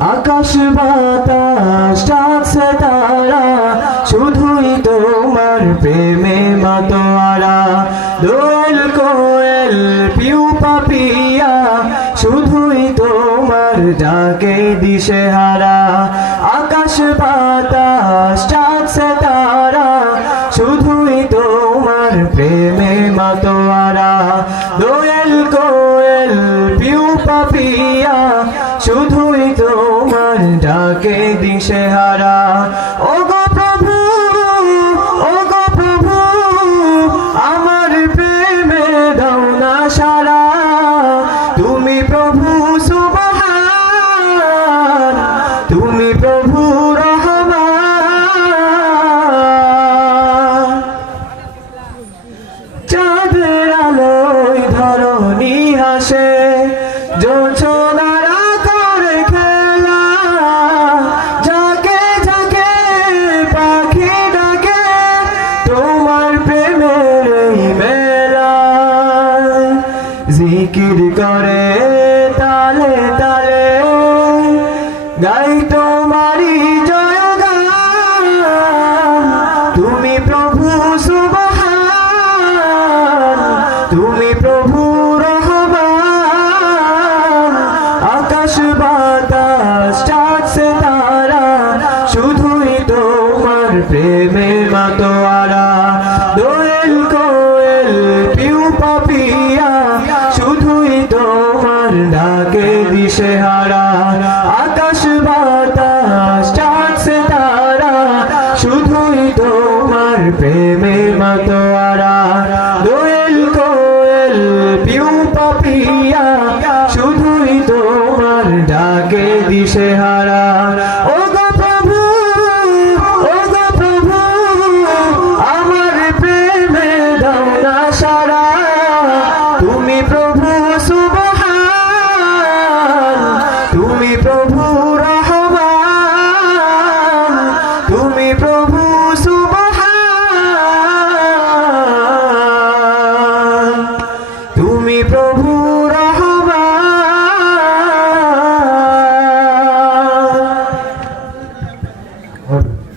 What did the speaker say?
আকাশ বাতাস ডাকছে তারা, শুধুই তোমার প্রেমে মাতোয়ারা। দোয়েল কোয়েল, পিউ পাপিয়া, শুধুই তোমার ডাকে দিশে হারা। আকাশ বাতাস ডাকছে তারা, শুধুই তোমার প্রেমে মাতোয়ারা। দোয়েল কোয়েল, পিউ পাপিয়া তোমার ডাকে দিশে হারা ও গো প্রভু ও গো প্রভু, আমার প্রেমে দাও না সারা। তুমি প্রভু সুবহান, তুমি প্রভু রহমান। চাঁদের আলোয় ধরণী হাসে জোছনারা জিকির করে তালে তালে, গাই তোমারি তুমি প্রভু তুমি আকাশ তারা শুধুই তোমার প্রেমে মাতোয়ারা ডাকে দিশে হারা, আকাশ বাতাস ডাকছে তারা। শুধুই তোমার প্রেমে মাতোয়ারা দোয়েল কোয়েল, পিউ পাপিয়া, শুধুই তোমার ডাকে দিশে হারা। প্রভু